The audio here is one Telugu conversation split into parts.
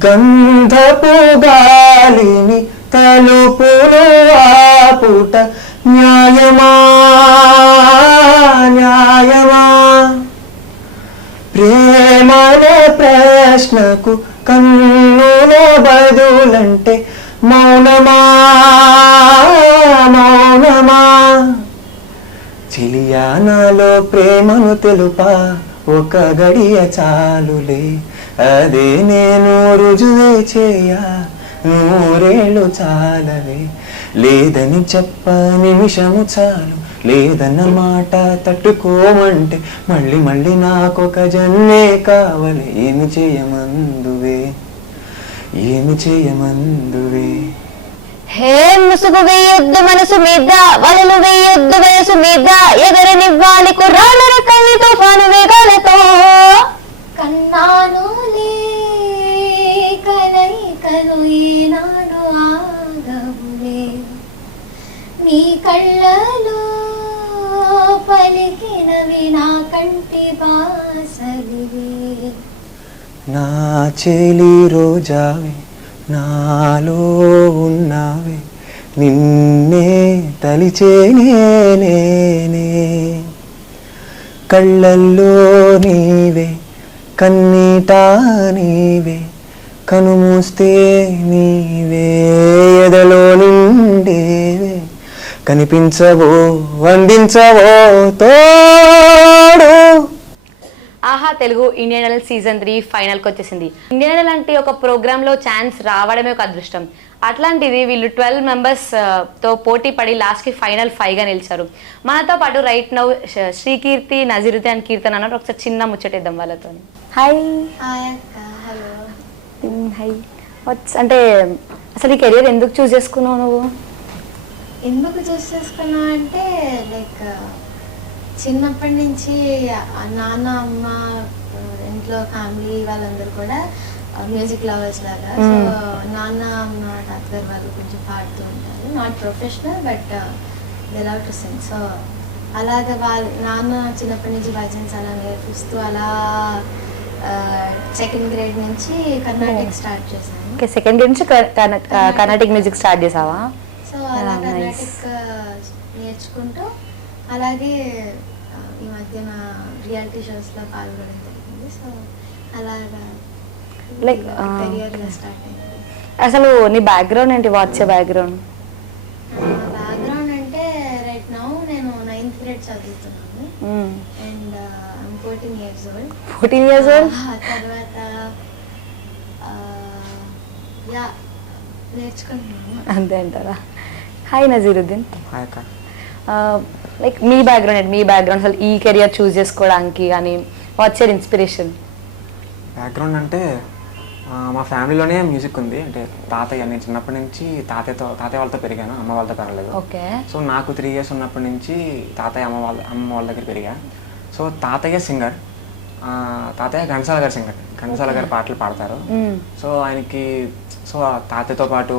గంధపు గాలిని తలుపులు ఆపుట న్యాయమా న్యాయమా ప్రేమనే ప్రశ్నకు కన్నుల బదులంటే మౌనమా మౌనమా చిలియా నాలో ప్రేమను తెలుపా ఒక గడియ చాలులే అదే నేను రుజువే చేయ నూరేళ్ళు చాలవే లేదని చెప్ప నిమిషము చాలు లేదన్న మాట తట్టుకోమంటే మళ్ళీ మళ్ళీ నాకొక జన్మే కావాలి ఏమి చేయమందువే ఏమి చేయమందువే హే ముసుగు వేయొద్దు మనసు మీద వలలు వేయొద్దు వయసు మీద ఎగరనివ్వాలి కుర్రాళ్ళ కల్లి తుఫాను వేగాలతో కన్నానులే కలయికలు ఈనాడు ఆగవులే నీ కళ్ళలో పలికినవి నా కంటి బాసలివే నా చెలి రోజావే నాలో ఉన్నావే నిన్నే తలిచేనే నేనే కళ్ళల్లో నీవే కన్నీటా నీవే కనుమూస్తే నీవే ఎదలో నిండేవే కనిపించవో అందించవో తోడు. ఆహా తెలుగు ఇండియన్ ఐడల్ సీజన్ 3 ఫైనల్కి వచ్చేసింది. ఇండియన్ ఐడల్ అంటే ఒక ప్రోగ్రాంలో ఛాన్స్ రావడమే ఒక అదృష్టం. అట్లాంటిది వీళ్ళు 12 మెంబర్స్తో పోటీ పడి లాస్ట్కి ఫైనల్ 5గా నిలిచారు. మనతో పాటు right now Srikeerthi, Nazeeruddin and Keerthan అన్నారు. ఒకసారి చిన్న ముచ్చటేద్దాం వాళ్ళతో. హాయ్ హాయ్ అంటే అసలు ఈ కెరియర్ ఎందుకు చూస్ చేసుకున్నావు నువ్వు? ఎందుకు చూస్ చేసుకున్నా అంటే లైక్ చిన్నప్పటి నుంచి నాన్న అమ్మ ఇంట్లో ఫ్యామిలీ వాళ్ళందరూ కూడా మ్యూజిక్ లవర్స్ లాగా. సో నాన్న అమ్మ తాతగారు వాళ్ళు కొంచెం పాడుతూ ఉంటారు, not professional but they love to sing. So అలాగే వాళ్ళ నాన్న చిన్నప్పటి నుంచి భజన్స్ అలా నేర్పిస్తూ అలా సెకండ్ గ్రేడ్ నుంచి కర్ణాటక స్టార్ట్ చేశాను. సెకండ్ గ్రేడ్ నుంచి కర్ణాటిక్ మ్యూజిక్ స్టార్ట్ చేసావా? సో అలా కర్ణాటక నేర్చుకుంటూ అలాగే ఈ మధ్యన రియాలిటీ షోస్లో పాల్గొనడం జరిగింది. సో అలాగా లైక్ కెరియర్గా స్టార్ట్ అయింది. అసలు నీ బ్యాక్గ్రౌండ్ ఏంటి? What's background? బ్యాక్గ్రౌండ్ అంటే రైట్ నౌ నేను 9th గ్రేడ్ చదువుతున్నాను and I'm 14 years old. 14 years old? తర్వాత యా నేర్చుకుంటున్నాను. అంతే అంటారా? హాయ్ నజీరుద్దీన్. హాయ్ అక్క. లైక్ మీ బ్యాక్గ్రౌండ్ అసలు ఈ కెరియర్ చూస్ చేసుకోవడానికి కానీ వాట్స్ యువర్ ఇన్స్పిరేషన్? బ్యాక్గ్రౌండ్ అంటే మా ఫ్యామిలీలోనే మ్యూజిక్ ఉంది. అంటే తాతయ్య, నేను చిన్నప్పటి నుంచి తాతయ్య వాళ్ళతో పెరిగాను, అమ్మ వాళ్ళతో పెరగలేదు. ఓకే. సో నాకు 3 years ఉన్నప్పటి నుంచి తాతయ్య అమ్మ వాళ్ళ దగ్గర పెరిగా. సో తాతయ్య సింగర్, తాతయ్య ఘంటసాల గారి సింగర్, ఘంటసాల గారి పాటలు పాడతారు. సో ఆయనకి తాతయ్యతో పాటు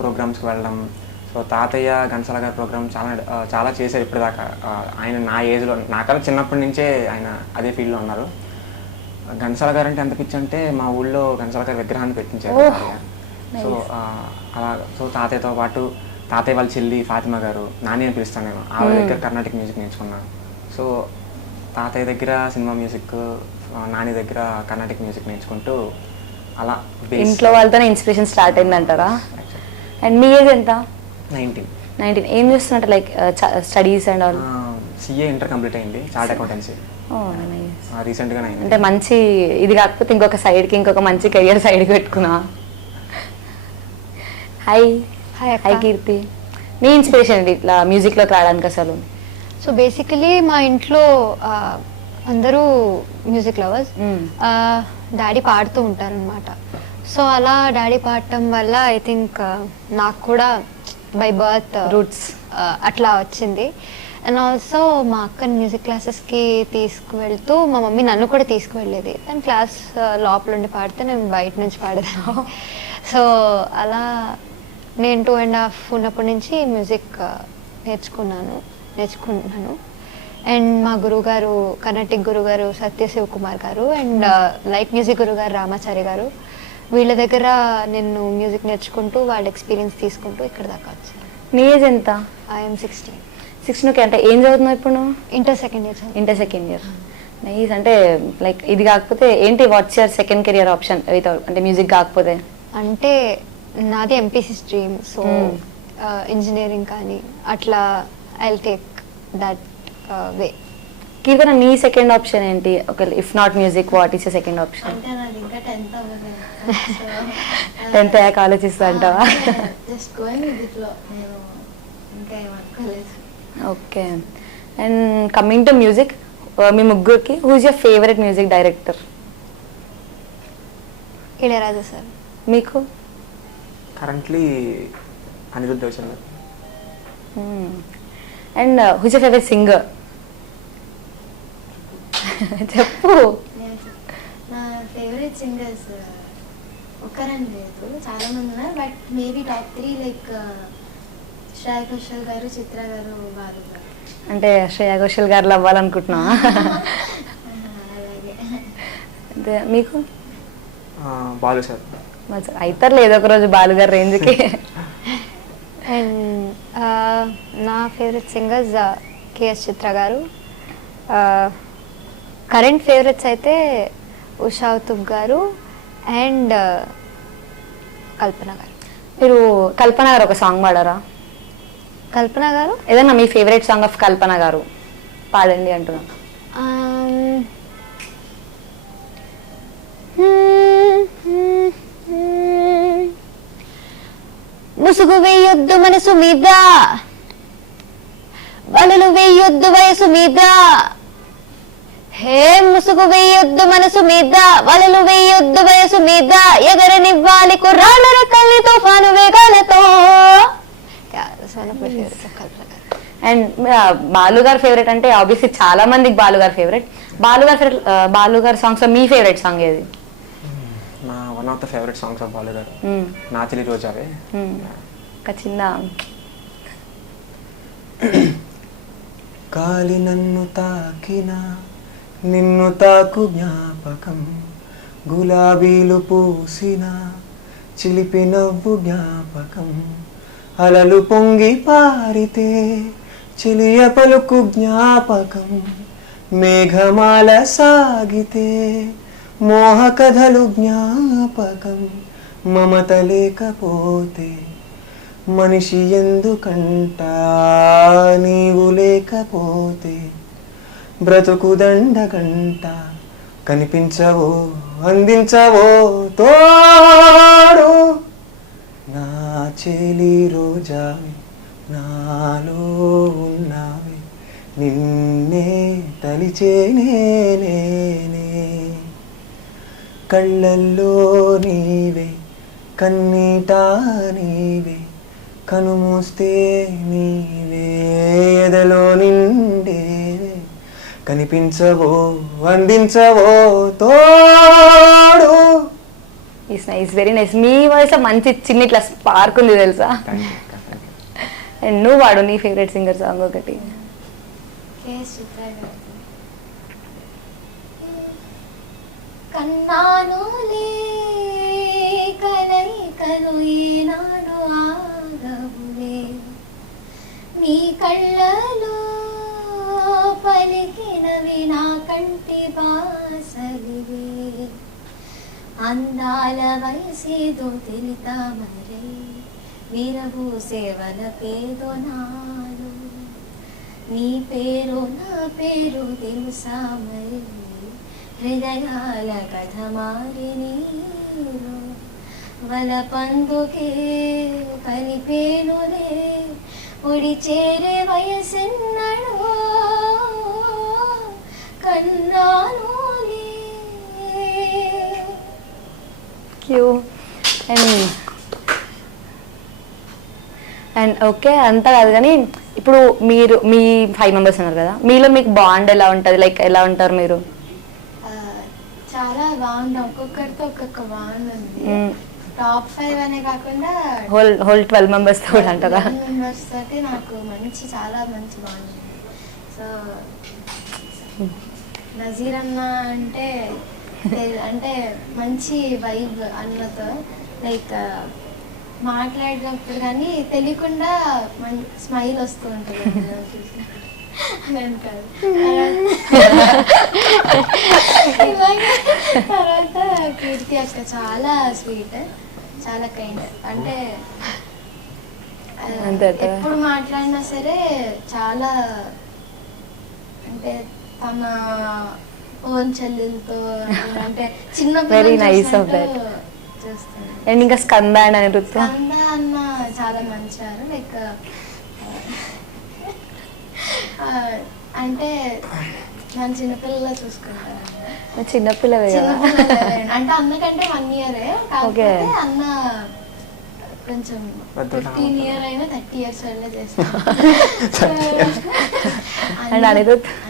ప్రోగ్రామ్స్కి వెళ్ళడం, సో తాతయ్య ఘంటసాల గారి ప్రోగ్రామ్ చాలా చేశారు ఇప్పటిదాకా. ఆయన నా ఏజ్లో, నాకన్నా చిన్నప్పటి నుంచే ఆయన అదే ఫీల్డ్లో ఉన్నారు. ఘంటసాల గారు అంటే ఎంత పిచ్చి అంటే మా ఊళ్ళో ఘంటసాల గారి విగ్రహాన్ని పెట్టించారు. సో అలా తాతయ్యతో పాటు తాతయ్య వాళ్ళ చెల్లి ఫాతిమా గారు, నాని అని పిలుస్తాను నేను, ఆవిడ దగ్గర కర్ణాటక మ్యూజిక్ నేర్చుకున్నాను. సో తాతయ్య దగ్గర సినిమా మ్యూజిక్, నాని దగ్గర కర్ణాటక మ్యూజిక్ నేర్చుకుంటూ అలా ఇంట్లో వాళ్ళతోనే ఇన్స్పిరేషన్ స్టార్ట్ అయిందంటారా? అండ్ మీ ఏజ్ ఎంత? 19. ఏం చేస్తున్నట్టు like studies and all? CA inter complete అయింది, చార్ట్ అకౌంటెన్సీ రీసెంట్గా అయింది. అంటే మంచి ఇది కాకపోతే ఇంకొక సైడ్కి ఇంకొక మంచి కెరియర్ సైడ్కి పెట్టుకున్నా. హాయ్ కీర్తి, నీ ఇన్స్పిరేషన్ ఏంటి ఇట్లా మ్యూజిక్లోకి రావడానికి అసలు? సో బేసికలీ మా ఇంట్లో అందరూ మ్యూజిక్ లవర్స్. డాడీ పాడుతూ ఉంటారనమాట. సో అలా డాడీ పాడటం వల్ల ఐ థింక్ నాకు కూడా బై బర్త్ రూట్స్ అట్లా వచ్చింది. అండ్ ఆల్సో మా అక్కని మ్యూజిక్ క్లాసెస్కి తీసుకువెళ్తూ మా మమ్మీ నన్ను కూడా తీసుకువెళ్ళేది. తను క్లాస్ లోపల ఉండి పాడితే నేను బయట నుంచి పాడేదాన్ని. సో అలా నేను 2.5 ఉన్నప్పటి నుంచి మ్యూజిక్ నేర్చుకుంటున్నాను. అండ్ మా గురువుగారు, కర్ణాటిక్ గురుగారు సత్య శివకుమార్ గారు, అండ్ లైట్ మ్యూజిక్ గురుగారు రామాచారి గారు, వీళ్ళ దగ్గర నేను మ్యూజిక్ నేర్చుకుంటూ వాళ్ళ ఎక్స్పీరియన్స్ తీసుకుంటూ ఇక్కడ దాకా వచ్చాను. నీ ఏజ్ ఎంత? ఐఎమ్ 16. 16 అంటే ఏం చదువుతున్నావు ఇప్పుడు నువ్వు? ఇంటర్ సెకండ్ ఇయర్ చదువు. Inter second year. నైస్. అంటే లైక్ ఇది కాకపోతే ఏంటి what's your second career option without అంటే మ్యూజిక్ కాకపోతే? అంటే నాది ఎంపీసీ స్ట్రీమ్, సో ఇంజనీరింగ్ కానీ అట్లా I will take that way. Keerthana నీ సెకండ్ ఆప్షన్ ఏంటి? Okay, if not music what is your second option? అంటే నాది ఇంకా 10th అవ్వలేదు. 10th అయ్యాక ఆలోచిస్తా అంటావా? జస్ట్ గోయింగ్ విత్ ఇట్ లో, నేను ఇంకా ఏమనుకోలేదు. Okay. And coming to music, మీ ముగ్గురికి who is your favourite music director? Ilaiyaraaja sir. మీకు? Currently Anirudh Ravichandran. And who is your favourite singer? చెప్పు. నా ఫేవరెట్ సింగర్స్ ఒకరని లేదు, చాలా మంది ఉన్నారు. But maybe top 3 like Shreya Ghoshal garu, Chitra గారు, బాలు గారు. అంటే శ్రేయా ఘోషల్ గారు అవ్వాలనుకుంటున్నా? అలాగే. అంటే మీకు? బాలు సార్. అవుతారు లేదు ఒక రోజు బాలు గారు రేంజ్కి. అండ్ నా ఫేవరెట్ సింగర్స్ కేఎస్ చిత్ర గారు. కరెంట్ ఫేవరెట్స్ అయితే ఉషా ఉతుప్ గారు అండ్ కల్పన గారు. మీరు కల్పన గారు ఒక సాంగ్ పాడారా? కల్పన గారు ఏదన్నా మీ ఫేవరెట్ సాంగ్ ఆఫ్ కల్పన గారు పాడండి అంటున్నా. ముసుగు వేయొద్దు మనసు మీద, వలలు వేయొద్దు వయసు మీద. హే ముసుగు వేయొద్దు మనసు మీద, వలలు వేయొద్దు వయసు మీద. ఎగరనివ్వాలి కుర్రాళ్ళ రెక్కల్ని తుఫాను వేగాలతో. అండ్ బాలు గారు ఫేవరెట్ అంటే ఆబ్వియస్లీ చాలా మందికి బాలు గారు ఫేవరెట్. బాలు గారు సాంగ్స్ లో మీ ఫేవరెట్ సాంగ్ ఏది? నా one of the favourite songs of Balu గారు నా చెల్లి రోజావే. ఒక చిన్న కాలి నన్ను తాకిన నిన్ను తాకు జ్ఞాపకం, గులాబీలు పూసిన చిలిపి నవ్వు జ్ఞాపకం, అలలు పొంగి పారితే చెలియ పలుకు జ్ఞాపకం, మేఘమాల సాగితే మోహ కథలు జ్ఞాపకం, మమత లేకపోతే మనిషి ఎందుకంట, నీవు లేకపోతే బ్రతుకు దండగంట, కనిపించవో అందించవో తోడు, నా చెలి రోజావి నాలో ఉన్నావి, నిన్నే తలిచేనే నేనే, కళ్ళల్లో నీవే కన్నీట నీవే, కనుమూస్తే నీవే ఎదలో నిండేవే, కనిపించవో అందించవో తోడు. It's nice, very nice. Me voice మంచి చిన్న ఇట్లా స్పార్క్ ఉంది తెలుసా. అండ్ నువ్వు వాడు నీ ఫేవరెట్ సింగర్ సాంగ్ ఒకటి. చిత్ర గారు కన్నానులే కలయికలు ఈనాడు ఆగవులే, నీ కళ్ళలో పలికినవి నా కంటి బాసలివే, అందాల వయసేదో తెలితామరే విరవు సేవల పేదో నాలో, నీ పేరు నా పేరు తెలుసా మరి, హృదయాల కథ మారి నీలో, వలపందుకే కలిపేనులే ఒడి చేరే వయసెన్నడో, కన్నానులే. అండ్ ఓకే అంతా కాదు కానీ ఇప్పుడు మీరు మీ 5 మెంబర్స్ ఉన్నారు కదా, మీలో మీకు బాండ్ ఎలా ఉంటుంది? లైక్ ఎలా ఉంటారు మీరు? చాలా బాగుంది, ఒక్కొక్కరితో ఒక్కొక్క బాండ్ ఉంది. టాప్ 5 అనే కాకుండా హోల్ 12 మెంబర్స్ తో కూడా అంటారా? మెంబర్స్ తోటి నాకు చాలా మంచి బాండ్ ఉంది. సో నజీర్ అన్న అంటే అంటే మంచి వైబ్ అన్నతో లైక్ మాట్లాడినప్పుడు కానీ తెలియకుండా స్మైల్ వస్తూ ఉంటుంది కాదు. తర్వాత కీర్తి అక్క చాలా స్వీట్, చాలా కైండ్. అంటే ఎప్పుడు మాట్లాడినా సరే చాలా అంటే తన ఓన్ చెల్లెలతో అంటే చిన్న వెరీ నైస్ ఆఫ్ దట్. చూస్తాను. అండ్ ఇంకా స్కంద అండ్ అనిరుద్ధ అన్న చాలా మంచివారు. లైక్ అంటే నన్ను చిన్నపిల్లలా చూసుకుంటారు. చిన్నపిల్లవే కదా. అంటే అన్నకంటే 1 year, కాకపోతే అన్న కొంచెం 15 years అయినా 30 years వల్ల చేస్తాను.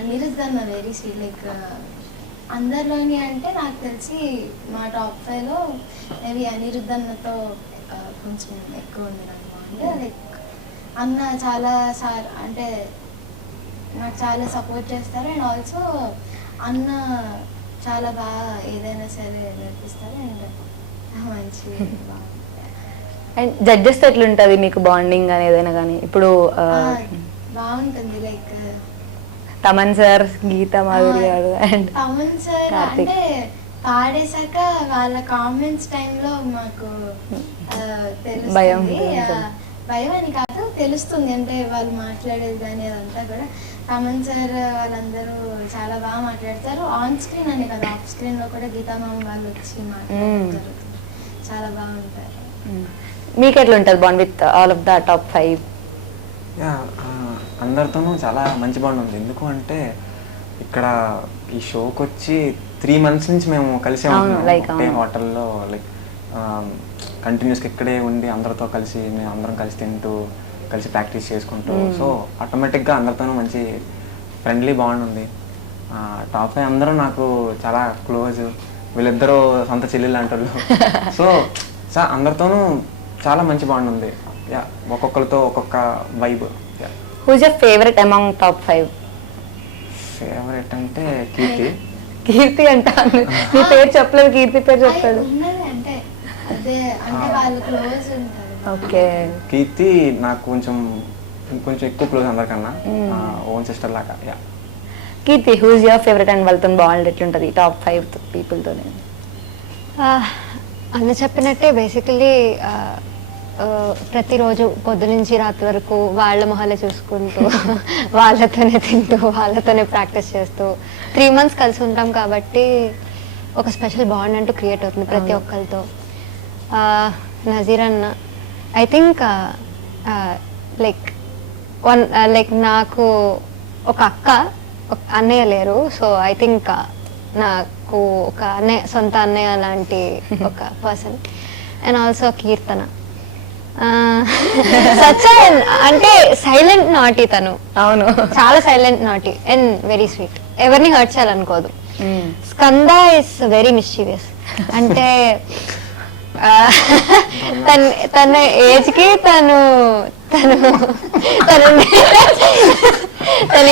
అనిరుద్ధ్ అన్న వెరీ స్వీట్. లైక్ అందరిలోని అంటే నాకు తెలిసి మా టాప్ 5లో మేబీ అనిరుద్ధ్ అన్నతో కొంచెం ఎక్కువ ఉంది అనమాట. లైక్ అన్న చాలా అంటే నాకు చాలా సపోర్ట్ చేస్తారు. అండ్ ఆల్సో అన్న చాలా బాగా ఏదైనా సరే నేర్పిస్తారు. అండ్ మంచి అండ్ జడ్జెస్ తో ఎట్లుంటది మీకు బాండింగ్ అని ఏదైనా కానీ? ఇప్పుడు బాగుంటుంది. లైక్ తమన్ సార్, గీతా మాధురి గారు అండ్ తమన్ సార్ అంటే పాడేశాక వాళ్ళ కామెంట్స్ టైంలో మాకు తెలుస్తుంది. భయం అని కాదు, తెలుస్తుంది. అంటే వాళ్ళు మాట్లాడేది కానీ అదంతా కూడా తమన్ సార్ వాళ్ళందరూ చాలా బాగా మాట్లాడతారు. ఆన్ స్క్రీన్ అని కదా, ఆఫ్ స్క్రీన్ లో కూడా గీతా మామ వాళ్ళు వచ్చి మాట్లాడతారు. చాలా బాగుంటారు. మీకు ఎట్లా ఉంటుంది bond with all of the top 5? అందరితోనూ చాలా మంచి బాండ్ ఉంది. ఎందుకు అంటే ఇక్కడ ఈ షోకి వచ్చి 3 months నుంచి మేము కలిసే ఉంటున్నాం హోటల్లో. లైక్ కంటిన్యూస్గా ఇక్కడే ఉండి అందరితో కలిసి మేము అందరం కలిసి తింటూ కలిసి ప్రాక్టీస్ చేసుకుంటూ, సో ఆటోమేటిక్గా అందరితోనూ మంచి ఫ్రెండ్లీ బాండ్ ఉంది. టాప్ 5 అందరూ నాకు చాలా క్లోజ్. వీళ్ళిద్దరూ సొంత చెల్లెళ్ళు అంటారు. సో అందరితోనూ చాలా మంచి బాండ్ ఉంది. ఒక్కొక్కరితో ఒక్కొక్క vibe. Who's your favourite among top 5? Favourite అంటే కీర్తి. కీర్తి అంటాను, నీ పేరు చెప్పలేదు, కీర్తి పేరు చెప్పాడు. ఓకే. కీర్తి నాకు కొంచెం ఎక్కువ క్లోజ్ అందరికన్నా, ఓన్ సిస్టర్ లాగా. కీర్తి, హూజ్ యువర్ ఫేవరెట్ అండ్ వాళ్ళతో బాండ్ ఎట్లుంటుంది టాప్ 5 పీపుల్తో? అన్న చెప్పినట్టే బేసికలీ ప్రతిరోజు పొద్దు నుంచి రాత్రి వరకు వాళ్ళ మొహాలే చూసుకుంటూ వాళ్ళతోనే తింటూ వాళ్ళతోనే ప్రాక్టీస్ చేస్తూ 3 months కలిసి ఉంటాం కాబట్టి ఒక స్పెషల్ బాండ్ అంటూ క్రియేట్ అవుతుంది ప్రతి ఒక్కరితో. నజీర్ అన్న ఐ థింక్ లైక్ నాకు ఒక అక్క అన్నయ్య లేరు. సో ఐ థింక్ నాకు ఒక అన్నయ్య, సొంత అన్నయ్య లాంటి ఒక పర్సన్. అండ్ ఆల్సో కీర్తన అంటే సైలెంట్ నాటి తను. అవును, చాలా silent naughty and very sweet. ఎవరిని హర్ట్ చేయాలనుకోదు. Skanda is very mischievous. అంటే తన ఏజ్ కి తన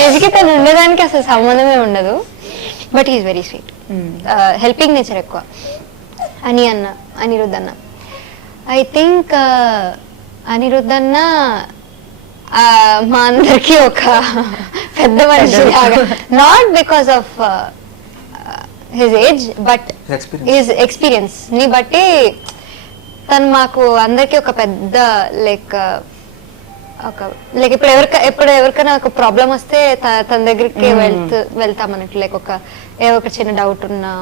ఏజ్ కి తను ఉండడానికి అసలు సంబంధమే ఉండదు. But is very sweet, helping nature ఎక్కువ. అనిరుద్ధ్ అన్న ఐ థింక్ అనిరుద్ధ్ అన్న మా అందరికి ఒక పెద్ద మనిషి లాగా, not because of his age but his experience ని బట్టి తను మాకు అందరికి ఒక పెద్ద లైక్ ఇప్పుడు ఎవరికైనా ఒక ప్రాబ్లం వస్తే తన దగ్గరికి వెళ్తాం అన్నట్టు. లైక్ ఒక చిన్న డౌట్ ఉన్నా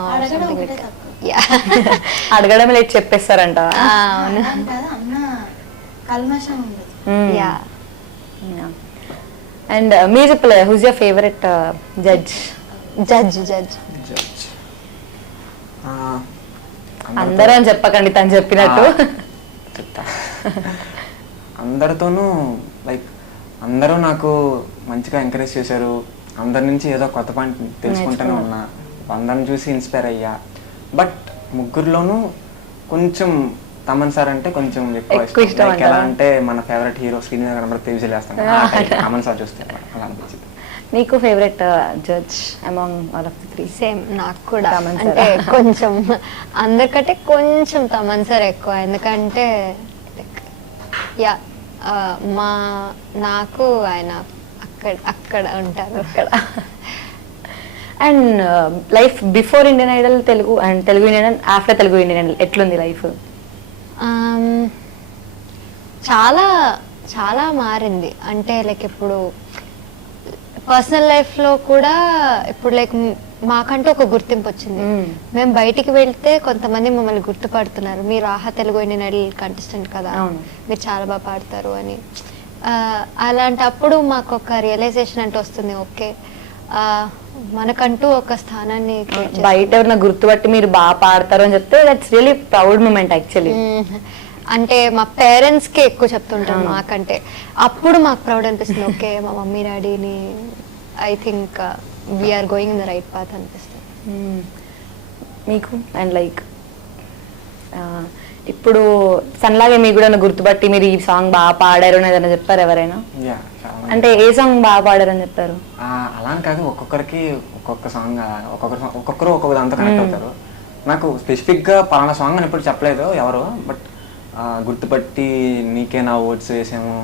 అడగడం లేదు, చెప్పేస్తారంట. అండ్ మీరు చెప్పలే, హూజ్ యువర్ ఫేవరెట్ జడ్జ్? అందరూ అని చెప్పకండి, తను చెప్పినట్టు. అందరితోనూ లైక్ అందరూ నాకు మంచిగా ఎంకరేజ్ చేశారు. అందరి నుంచి ఏదో కొత్త పాయింట్ తెలుసుకుంటూనే ఉన్నా, అందరిని చూసి ఇన్స్పైర్ అయ్యా. బట్ ముగ్గురులోనూ కొంచెం తమన్ సార్ అంటే కొంచెం ఎక్కువ ఇష్టం. ఎలా అంటే మన ఫేవరెట్ హీరో స్క్రీన్ మీద కనబడితే విజిల్ వేస్తాను, తమన్ సార్ చూస్తే అలా అనిపించింది. నీకు favourite judge among all of the three? Same నాకు కూడా. తమన్ సార్. అంటే కొంచెం అందరికంటే కొంచెం తమన్ సార్ ఎక్కువ, ఎందుకంటే యా మా నాకు ఆయన అక్కడ ఉంటారు. అక్కడ. And life before Indian Idol Telugu and Telugu Indian Idol, after Telugu Indian Idol ఎట్లుంది లైఫ్? చాలా చాలా మారింది. అంటే లైక్ ఇప్పుడు పర్సనల్ లైఫ్లో కూడా ఇప్పుడు లైక్ మాకంటూ ఒక గుర్తింపు వచ్చింది. మేము బయటికి వెళ్తే కొంతమంది మమ్మల్ని గుర్తుపడుతున్నారు, మీరు ఆహా తెలుగు ఇండియన్ ఐడల్ కంటెస్టెంట్ కదా, మీరు చాలా బాగా పాడతారు అని. అలాంటప్పుడు మాకు ఒక రియలైజేషన్ అంటే వస్తుంది, ఓకే మనకంటూ ఒక స్థానాన్ని బయట ఎవరైనా గుర్తుపట్టి మీరు బాగా పాడతారు అని చెప్తే that's really proud moment actually. అంటే మా పేరెంట్స్ కి ఎక్కువ చెప్తుంటాం మాకంటే, అప్పుడు మాకు ప్రౌడ్ అనిపిస్తుంది, ఓకే మా మమ్మీ డాడీని I think we're going in the right path అనిపిస్తుంది. మీకు అండ్ లైక్ ఇప్పుడు సన్లాగే మీకు కూడా గుర్తుపట్టి మీరు ఈ సాంగ్ బాగా పాడారు అని ఏదైనా చెప్పారు ఎవరైనా? అంటే ఏ సాంగ్ బాగా పాడారని చెప్పారు? అలా అని కాదు, ఒక్కొక్కరికి ఒక్కొక్క సాంగ్, ఒక్కొక్కరు ఒక్కొక్క దాంతో కనెక్ట్ అవుతారు. నాకు స్పెసిఫిక్గా పలానా సాంగ్ అని ఎప్పుడు చెప్పలేదు ఎవరు, బట్ గుర్తుపట్టి నీకే నా ఓట్స్ వేసాము,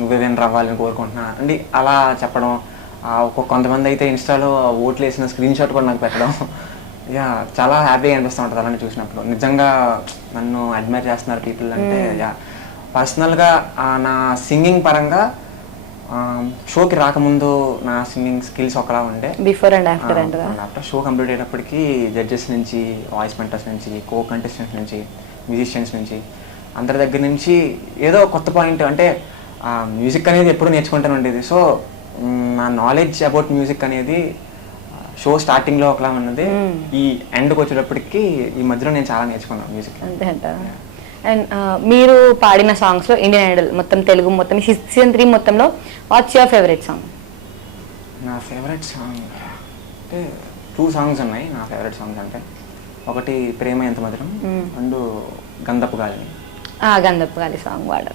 నువ్వేం రవ్వాలని కోరుకుంటున్నా అండి అలా చెప్పడం. కొంతమంది అయితే ఇన్స్టాలో ఓట్లు వేసిన స్క్రీన్ షాట్ కూడా నాకు పెట్టడం. యా చాలా హ్యాపీగా అనిపిస్తూ ఉంటుంది అలానే చూసినప్పుడు. నిజంగా నన్ను అడ్మైర్ చేస్తున్నారు పీపుల్ అంటే. యా పర్సనల్గా నా సింగింగ్ పరంగా షోకి రాకముందు నా సింగింగ్ స్కిల్స్ ఒకలా ఉండే, before and after. After show complete అయ్యేటప్పటికి జడ్జెస్ నుంచి, వాయిస్ మెంటర్స్ నుంచి, కో కంటెస్టెంట్స్ నుంచి, మ్యూజిషియన్స్ నుంచి, అందరి దగ్గర నుంచి ఏదో కొత్త పాయింట్. అంటే మ్యూజిక్ అనేది ఎప్పుడు నేర్చుకుంటూనే ఉండేది. సో నా నాలెడ్జ్ అబౌట్ మ్యూజిక్ అనేది షో స్టార్టింగ్లో ఒకలా ఉన్నది, ఈ ఎండ్కి వచ్చేటప్పటికి ఈ మధ్యలో నేను చాలా నేర్చుకున్నాను మ్యూజిక్. అంతే అంట. అండ్ మీరు పాడిన సాంగ్స్లో ఇండియన్ ఐడల్ మొత్తం తెలుగు మొత్తం సీజన్ 3 మొత్తంలో వాట్స్ యువర్ ఫేవరెట్ సాంగ్? నా ఫేవరెట్ సాంగ్ అంటే 2 సాంగ్స్ ఉన్నాయి నా ఫేవరెట్ సాంగ్స్ అంటే. ఒకటి ప్రేమ ఎంత మధురం, అండ్ గంధపు గాలిని. గంధపు గాలి సాంగ్ వాడ.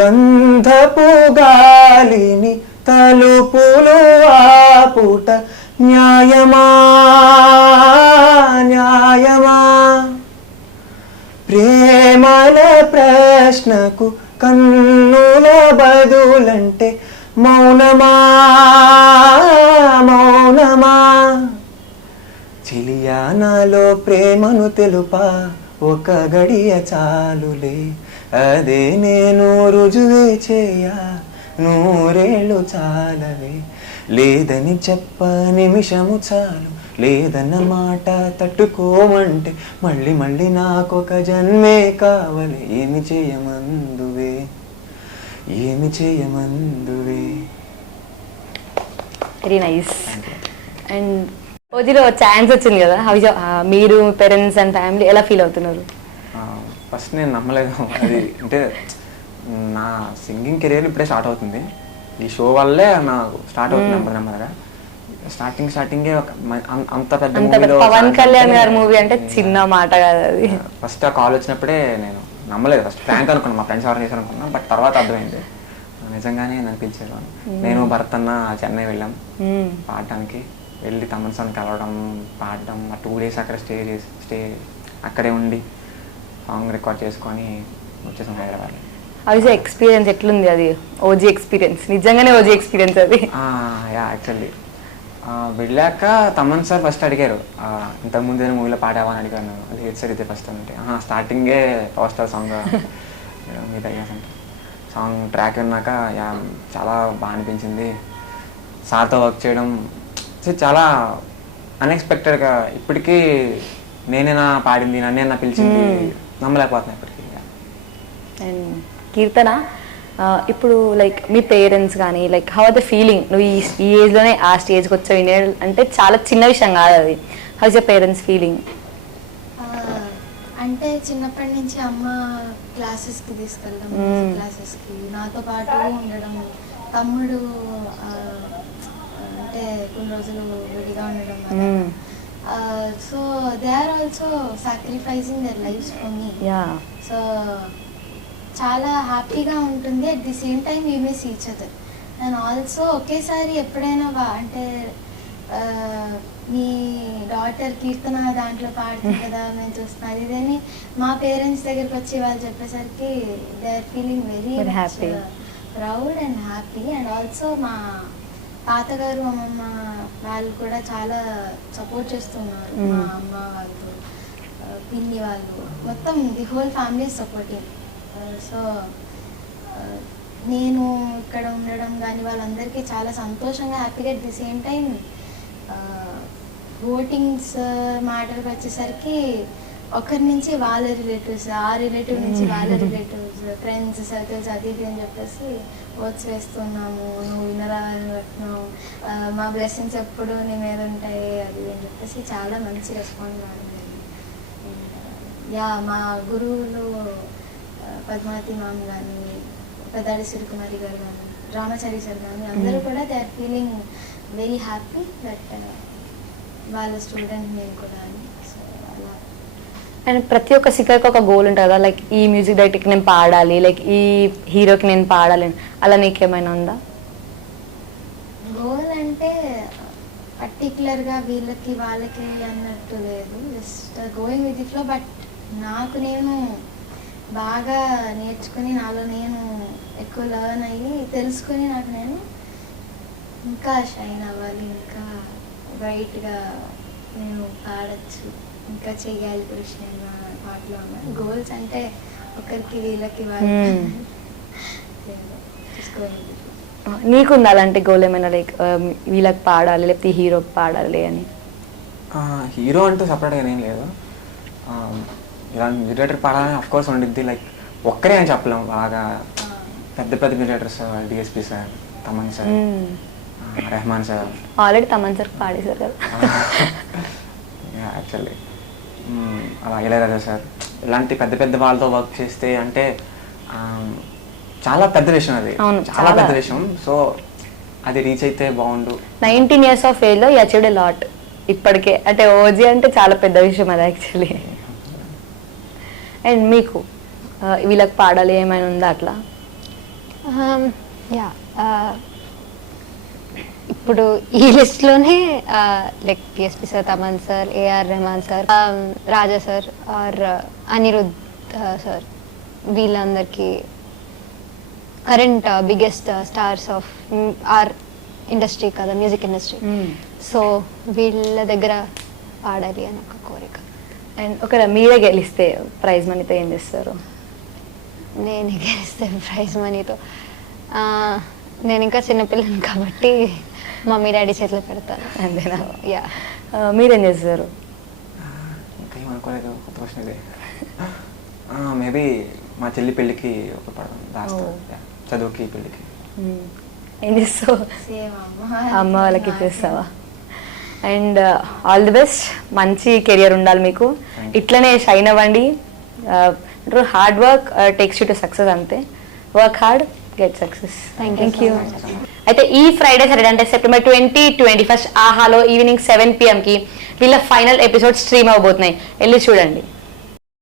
గంధపు గాలిని తలుపులు ఆపుట న్యాయమా న్యాయమా, ప్రేమల ప్రశ్నకు కన్నుల బదులంటే మౌనమా మౌనమా, చెలియా నాలో ప్రేమను తెలుపా ఒక గడియ చాలులే, అదే నేను రుజువే చేయా నూరేళ్ళు చాలవే, లేదని చెప్ప నిమిషము చాలు, లేదన్న మాట తట్టుకోమంటే మళ్ళీ మళ్ళీ నాకొక జన్మే కావాలి, ఏమి చేయమందువే ఏమి చేయమందువే. Very nice. అండ్ ఓజీలో ఛాన్స్ వచ్చింది కదా, మీరు పేరెంట్స్ అండ్ ఫ్యామిలీ ఎలా ఫీల్ అవుతున్నారు? ఫస్ట్ నేను నమ్మలేదు అది. అంటే నా సింగింగ్ కెరీర్ ఇప్పుడే స్టార్ట్ అవుతుంది, ఈ షో వల్లే నాకు స్టార్ట్ అవుతుంది నెమ్మదిగా. స్టార్టింగే అంత పెద్ద పవన్ కళ్యాణ్ గారి మూవీ అంటే చిన్న మాట కాదు అది. ఫస్ట్ ఆ కాల్ వచ్చినప్పుడే నేను నమ్మలేదు, ఫస్ట్ ప్రాంక్ అనుకున్నాను, మా ఫ్రెండ్స్ ఎవరు చేశారు అనుకున్నాను. బట్ తర్వాత అర్థమైంది నిజంగానే నన్ను పిలిచారు. నేను భరత్ అన్న చెన్నై వెళ్ళాం పాడటానికి, వెళ్ళి తమన్ సార్ని కలవడం, పాడడం, 2 days అక్కడ స్టే అక్కడే ఉండి సాంగ్ రికార్డ్ చేసుకొని వచ్చేసాం హైదరాబాద్. అది ఎక్స్పీరియన్స్ ఎట్లుంది అది? ఓజీ ఎక్స్పీరియన్స్, నిజంగానే ఓజీ ఎక్స్పీరియన్స్ అది. యా యాక్చువల్లీ వెళ్ళాక తమన్ సార్ ఫస్ట్ అడిగారు, ఇంతకుముందు ఏదైనా మూవీలో పాడావా అని అడిగాను. లేదు సార్ ఇదే ఫస్ట్ అంటే, స్టార్టింగే పవర్ స్టార్ సాంగ్ మీద అయ్యాసంటే సాంగ్ ట్రాక్ విన్నాక యా చాలా బాగా అనిపించింది. సార్తో వర్క్ చేయడం చాలా అన్ఎక్స్పెక్టెడ్గా, ఇప్పటికీ నేనేనా పాడింది, నన్నేనా పిలిచింది నమ్మలేకపోతున్నాను ఇప్పటికీ. అండ్ కీర్తన, ఇప్పుడు లైక్ మీ పేరెంట్స్ కానీ like how are the feeling? నువ్వు ఈ ఏజ్లోనే ఆ స్టేజ్కి వచ్చావు ఇండియన్ అంటే చాలా చిన్న విషయం కాదు అది. How is your parents feeling? అంటే చిన్నప్పటి నుంచి అమ్మ క్లాసెస్కి తీసుకెళ్ళడం, క్లాసెస్కి నాతో పాటు ఉండడం, తమ్ముడు అంటే కొన్ని రోజులు విడిగా ఉండడం, so they are also sacrificing their lives for me. So చాలా హ్యాపీగా ఉంటుంది. At the same time we miss each other. And also ఒకేసారి ఎప్పుడైనా అంటే మీ డాటర్ కీర్తన దాంట్లో పాడుతుంది కదా మేము చూస్తున్నాం ఇదని మా పేరెంట్స్ దగ్గరికి వచ్చి వాళ్ళు చెప్పేసరికి they are feeling very happy. Proud and happy. And also మా తాతగారు అమ్మమ్మ వాళ్ళు కూడా చాలా సపోర్ట్ చేస్తున్నారు. మా అమ్మ వాళ్ళు పిన్ని వాళ్ళు మొత్తం the whole family supporting. So నేను ఇక్కడ ఉండడం కానీ వాళ్ళందరికీ చాలా సంతోషంగా హ్యాపీగా. At the same time votings మాటలకు వచ్చేసరికి ఒకరి నుంచి వాళ్ళ రిలేటివ్స్, ఆ రిలేటివ్ నుంచి వాళ్ళ రిలేటివ్స్, ఫ్రెండ్స్ సర్కిల్స్ అది ఇది అని చెప్పేసి ఓట్స్ వేస్తున్నాము, నువ్వు వినరా అని పెట్టినావు, మా బ్లెస్సింగ్స్ ఎప్పుడు నీ మీద ఉంటాయి అది అని చెప్పేసి చాలా మంచి రెస్పాన్స్ వాడింది. యా మా గురువులు పద్మావతి మామ్ కానీ, పెద్దాడి సూర్యకుమారి గారు కానీ, రామాచారి సార్ కానీ అందరూ కూడా they are feeling very happy that వాళ్ళ స్టూడెంట్ నేను కూడా అని. సో అలా. అండ్ ప్రతి ఒక్క సింగర్కి ఒక గోల్ ఉంటుంది కదా, లైక్ ఈ మ్యూజిక్ డైరెక్టర్కి నేను పాడాలి, లైక్ ఈ హీరోకి నేను పాడాలి, అలా నీకేమైనా ఉందా? గోల్ అంటే పర్టికులర్గా వీళ్ళకి వాళ్ళకి అన్నట్టు లేదు, just going with it flow. But నాకు నేను బాగా నేర్చుకుని నాలో నేను ఎక్కువ లర్న్ అయ్యి తెలుసుకుని నాకు నేను ఇంకా షైన్ అవ్వాలి, ఇంకా బ్రైట్గా నేను పాడచ్చు, ఇంకా చెయ్యాలి కృష్ణ పాటలో ఉన్న గోల్స్ అంటే ఒకరికి వీళ్ళకి వాళ్ళు చూసుకోవాలి. నీకుందా అలాంటి గోల్ ఏమైనా, లైక్ వీళ్ళకి పాడాలి లేకపోతే హీరోకి పాడాలి అని? హీరో అంటూ సపరేట్గా ఏం లేదు. ఇలా మ్యూజిక్ పాడాలని అఫ్ కోర్స్ ఉండిద్ది. లైక్ ఒక్కరే అని చెప్పలేము, బాగా పెద్ద పెద్ద music DSP sir, Thaman sir, Rahman sir. Already Thaman sir పాడేశారు కదా. యాక్చువల్లీ అలా ఇళయరాజా సార్, ఇలాంటి పెద్ద పెద్ద వాళ్ళతో వర్క్ చేస్తే అంటే చాలా పెద్ద విషయం, అది చాలా పెద్ద విషయం. సో అది రీచ్ అయితే బాగుండు. 19 years ఆఫ్ ఏజ్ లో అచీవ్డ్ ఎ లాట్ ఇప్పటికే, అంటే ఓజీ అంటే చాలా పెద్ద విషయం అది యాక్చువల్లీ. అండ్ మీకు వీళ్ళకి పాడాలి ఏమైనా ఉందా అట్లా? యా, ఇప్పుడు ఈ లిస్ట్లోనే like PSP sir, Thaman sir, AR Rahman sir, Raja sir or Anirudh sir, వీళ్ళందరికీ current biggest stars of our industry కదా, మ్యూజిక్ ఇండస్ట్రీ. సో వీళ్ళ దగ్గర పాడాలి అని ఒక కోరిక. అండ్ ఒకవేళ మీరే గెలిస్తే ప్రైజ్ మనీతో ఏం చేస్తారు? నేను గెలిస్తే ప్రైజ్ మనీతో నేను ఇంకా చిన్నపిల్లని కాబట్టి మమ్మీ డాడీ చేతిలో పెడతాను. అంతేనా? యా. మీరేం చేస్తారు? ఇంకా ఏమనుకోలేదు, కొత్త క్వశ్చన్ ఇది. మేబీ మా చెల్లి పెళ్ళికి ఒక పడదాం లాస్ట్, చదువుకి పెళ్ళికి. ఏం చేస్తావు? సేమ్ అమ్మ వాళ్ళకి ఇచ్చేస్తావా? అండ్ ఆల్ ది బెస్ట్, మంచి కెరియర్ ఉండాలి మీకు, ఇట్లనే షైన్ అవ్వండి. Hard work takes you to success, అంతే. Work hard, get success. Thank you. అయితే ఈ ఫ్రైడే సాటర్డే అంటే September 20, 21 ఆహాలో ఈవినింగ్ 7 PM వీళ్ళ ఫైనల్ ఎపిసోడ్ స్ట్రీమ్ అవబోతున్నాయి, వెళ్ళి చూడండి.